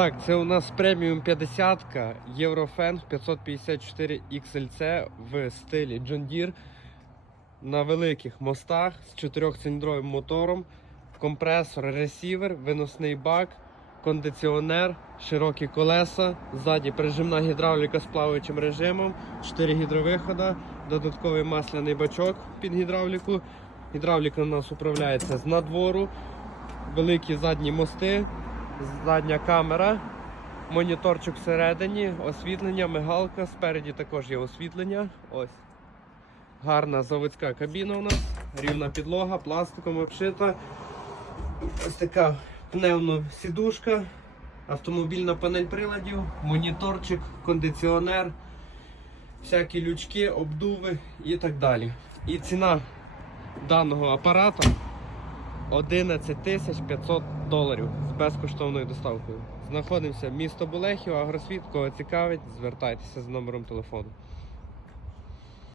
Так, це у нас преміум 50 Єврофен 554 XLC в стилі John Deere на великих мостах з 4-циліндровим мотором, компресор, ресівер, виносний бак, кондиціонер, широкі колеса, ззаді прижимна гідравліка з плаваючим режимом, 4 гідровихода, додатковий масляний бачок під гідравліку. Гідравліка у нас управляється з надвору, великі задні мости, задня камера, моніторчик всередині, освітлення, мигалка, спереді також є освітлення. Ось. Гарна заводська кабіна у нас, рівна підлога, пластиком обшита. Ось така пневмосідушка, автомобільна панель приладів, моніторчик, кондиціонер, всякі лючки, обдуви і так далі. І ціна даного апарата 11 тисяч 500 доларів з безкоштовною доставкою. Знаходимося в місто Булехів, Агросвіт. Кого цікавить, звертайтеся за номером телефону.